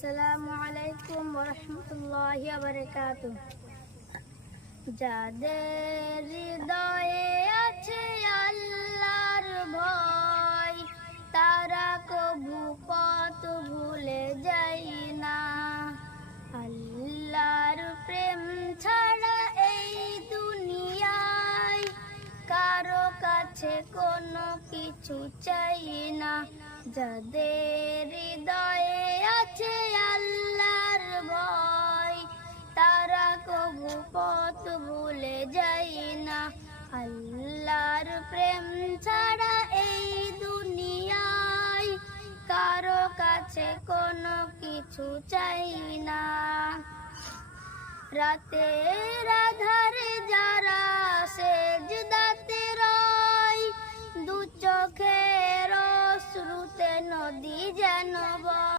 আসসালামু আলাইকুম ওয়া রাহমাতুল্লাহি ওয়া বারাকাতুহু। যাদের হৃদয়ে আছে আল্লাহর ভয়, তারা কবু পথ ভুলে যায় না। আল্লাহর প্রেম ছাড়া এই দুনিয়ায় কারো কাছে কোনো কিছু চাই না। যাদের হৃদয়ে আছে আল্লাহর ভয়, তারা কবু পথ ভুলে যায় না। আল্লাহর প্রেম ছাড়া এই দুনিয়ায় কারো কাছে কোনো কিছু চাই না। রাতের আধারে যারা সেজদাতে রয়, দু চোখের অশ্রুতে নদী যেন বয়।